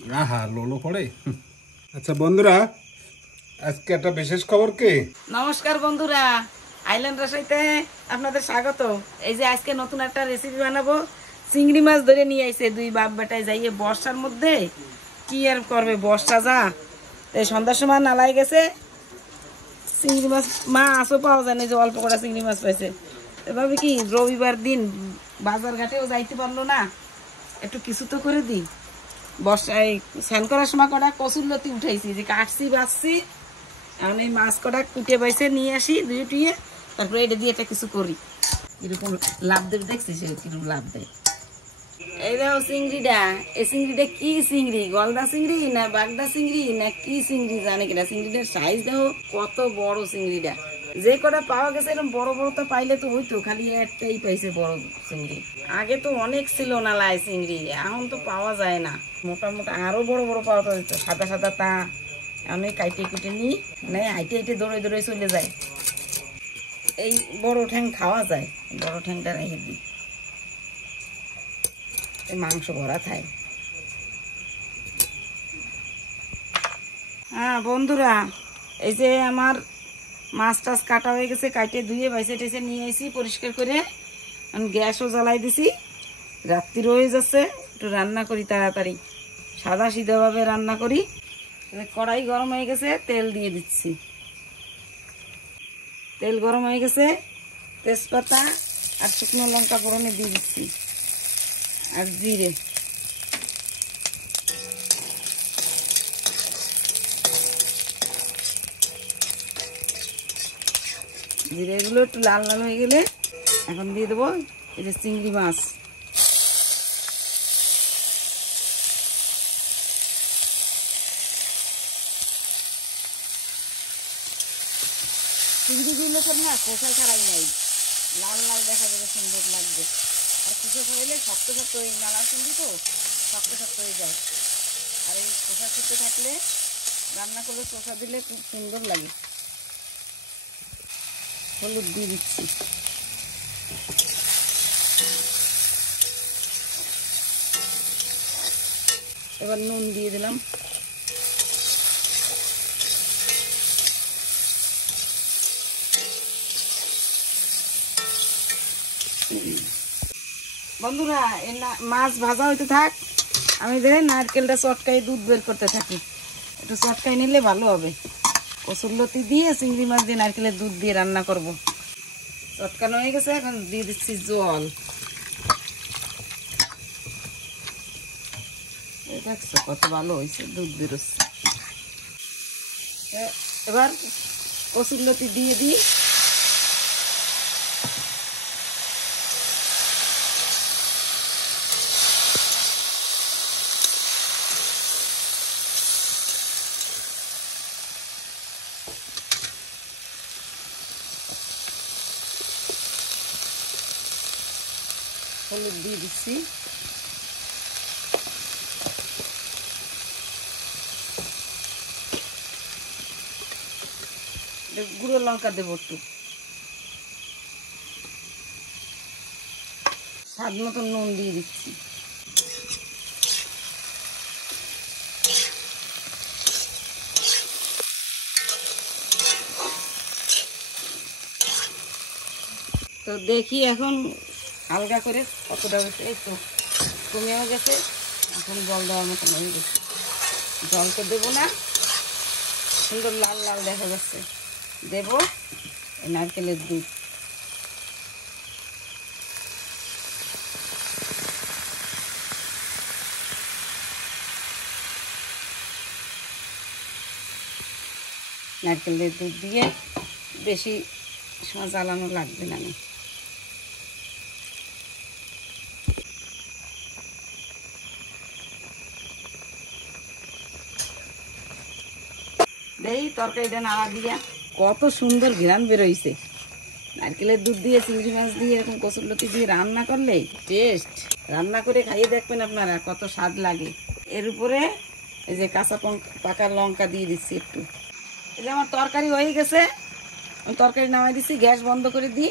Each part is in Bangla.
আহা লোলো পড়ে। আচ্ছা বন্ধুরা, আজকে একটা বিশেষ খবর কি? নমস্কার বন্ধুরা, আইল্যান্ড রাসাইতে আপনাদের স্বাগত। এই যে আজকে নতুন একটা রেসিপি বানাবো। চিংড়ি মাছ ধরে নিয়ে আইছে দুই বাপ বেটায়, যাইয়ে বর্ষার মধ্যে কি আর করবে, বর্ষা যা। এই সন্ধ্যার সময় নালাই গেছে চিংড়ি মাছ, মাছও পাওয়া যায় না, যে অল্প কটা চিংড়ি মাছ পাইছে। এভাবে কি রবিবার দিন বাজার ঘাটেও যাইতে পারলো না, একটু কিছু তো করে দিই। বর্ষায় স্নান করার সময় কটা কচুরলতি উঠাইছি, যে কাটছি বাছছি, এখন এই মাছ কটা কুটে বাইছে নিয়ে আসি ধুয়ে টুয়ে, তারপরে এটা দিয়ে একটা কিছু করি। কিরকম লাভ দেবে দেখছি, সে কিরকম লাভ দেয়। এই দেখো চিংড়িটা, এই চিংড়িটা কি চিংড়ি, গলদা চিংড়ি না বাগদা চিংড়ি না কি চিংড়ি জানে কিনা। চিংড়িটার সাইজ দেখো কত বড় চিংড়িটা। যে কটা পাওয়া গেছে এরকম বড় বড় তো পাইলে তো হইতো, খালি একটাই পাইছে বড় চিংড়ি। আগে তো অনেক ছিল না লাই চিংড়ি, এখন তো পাওয়া যায় না। মোটামুটি আরো বড় বড় পাওয়া যেত, সাদা সাদা তা। আমি কাইটে কুটে নিই, মানে হাইটে হাইটে দৌড়ে দৌড়ে চলে যায়। এই বড় ঠ্যাং খাওয়া যায়, বড় ঠ্যাংটা রেখে দিই, মাংস ভরা থাকে। হ্যাঁ বন্ধুরা, এই যে আমার মাছ টাছ কাটা হয়ে গেছে, কাটে ধুয়ে বাইসে টেসে নিয়ে এসি পরিষ্কার করে। আমি গ্যাসও জ্বালাই দিছি, রাত্রি হয়ে যাচ্ছে, একটু রান্না করি তাড়াতাড়ি, সাদা সিধাভাবে রান্না করি। কড়াই গরম হয়ে গেছে, তেল দিয়ে দিচ্ছি। তেল গরম হয়ে গেছে, তেজপাতা আর শুকনো লঙ্কা ফোড়নে দিয়ে দিচ্ছি, আর জিরে। জিরেগুলো একটু লাল লাল হয়ে গেলে এখন দিয়ে দেবো এই যে চিংড়ি মাছ। চিংড়িগুলো সব না খোসা ছাড়াই নাই, লাল লাল দেখা যাবে, সুন্দর লাগবে। আর খোসা ছাড়াইলে শক্ত শক্ত হয়ে, নালা চিংড়ি তো শক্ত শক্ত হয়ে যায়। আর এই খোসা খেতে থাকলে রান্না করলে খোসা দিলে খুব সুন্দর লাগে। হলুদ দিয়ে দিচ্ছি, এবার নুন দিয়ে দিলাম। বন্ধুরা এই মাছ ভাজা হইতে থাক, আমি দেখে নারকেলটা চটকাই দুধ বের করতে থাকি। একটু চটকাই নিলে ভালো হবে। কচুরলতি দিয়ে চিংড়ি মাছ দিয়ে নারকেলের দুধ দিয়ে রান্না করব। চটকানো হয়ে গেছে, এখন দিয়ে দিচ্ছি জল। দেখছো কত ভালো হয়েছে, দুধ বেরোচ্ছে। এবার কচুরলতি দিয়ে দিই। হলুদ দিয়ে দিচ্ছি, গুঁড়ো লঙ্কা দেবো একটু, স্বাদ মতো নুন দিয়ে দিচ্ছি। তো দেখি এখন হালকা করে কতটা হচ্ছে, এই তো কমেও গেছে। এখন জল দেওয়ার মতো হয়ে গেছে, জল তো দেবো না, সুন্দর লাল লাল দেখা যাচ্ছে। দেবো নারকেলের দুধ। নারকেলের দুধ দিয়ে বেশি সময় জ্বালানো লাগবে না। দেই তরকারিটা নাড়া দিয়া কত সুন্দর ঘ্রাণ বেরোইছে। নারকেলের দুধ দিয়ে চিংড়ি মাছ দিয়ে এরকম কচুরলতি দিয়ে রান্না করলে টেস্ট। রান্না করে খাইয়ে দেখবেন আপনারা কত স্বাদ লাগে। এর উপরে এই যে কাঁচা পাকা লঙ্কা দিয়ে দিচ্ছি একটু। এই যে আমার তরকারি হয়ে গেছে, আমি তরকারি নামাই দিচ্ছি, গ্যাস বন্ধ করে দিই।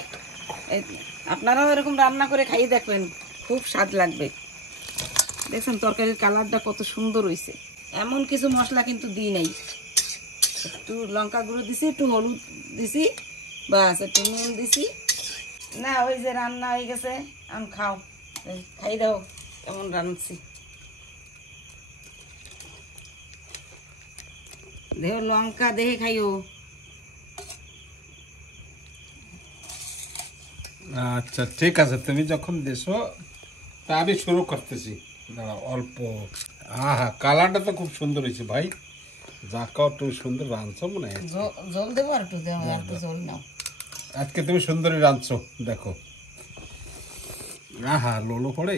আপনারাও এরকম রান্না করে খাইয়ে দেখবেন, খুব স্বাদ লাগবে। দেখছেন তরকারির কালারটা কত সুন্দর হয়েছে। এমন কিছু মশলা কিন্তু দিই নাই, একটু লঙ্কা গুঁড়ো দিছি, একটু হলুদ দিছি, বাস একটু নুন দিছি। না ওই যে রান্না হয়ে গেছে, আমি খাও, খাই দাও কেমন রাঁধছি। দেখো লঙ্কা দেখে খাইও। আচ্ছা ঠিক আছে, তুমি যখন দেশো তা আমি শুরু করতেছি। দাঁড়াও অল্প। আহা, কালারটা তো খুব সুন্দর হয়েছে ভাই। যা কাও তুমি সুন্দর রাঁধছো মনে হয়। জল দেবো আর একটু দেবো, আর একটু জল নাও। আজকে তুমি সুন্দরই রাঁধছো দেখো। আহা, লোলো পড়ে।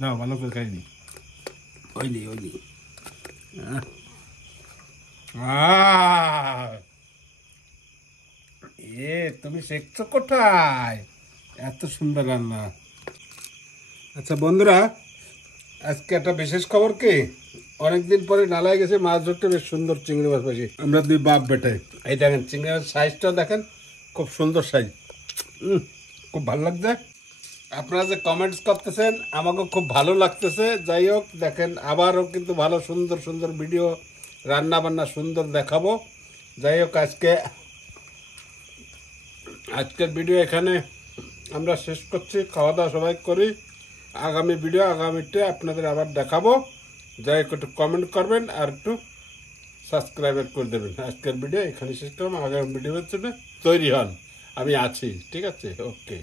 না ভালো করে খাইনি, ওইনি ওইনি। এ তুমি শিখছো কোথায় এত সুন্দর রান্না? আচ্ছা বন্ধুরা, আজকে একটা বিশেষ খবর কি, অনেকদিন পরে নালায় গেছে মাছ ধরতে, বেশ সুন্দর চিংড়ি মাছ পাইছি আমরা দুই বাপ বেটায়। এই দেখেন চিংড়ি মাছ সাইজটাও দেখেন, খুব সুন্দর সাইজ। খুব ভালো লাগছে। আপনারা যে কমেন্টস করতেছেন আমাকে খুব ভালো লাগতেছে। যাই হোক, দেখেন আবারও কিন্তু ভালো সুন্দর সুন্দর ভিডিও রান্না বান্না সুন্দর দেখাবো। যাই হোক, আজকের ভিডিও এখানে আমরা শেষ করছি। খাওয়া দাওয়া সবাই করি। আগামী ভিডিও আগামীতে আপনাদের আবার দেখাবো। যাই হোক, একটু কমেন্ট করবেন আর একটু সাবস্ক্রাইব করে দেবেন। আজকের ভিডিও এখানে শেষ করলাম। আগামী ভিডিও হচ্ছে তৈরি হন, আমি আছি। ঠিক আছে, ওকে।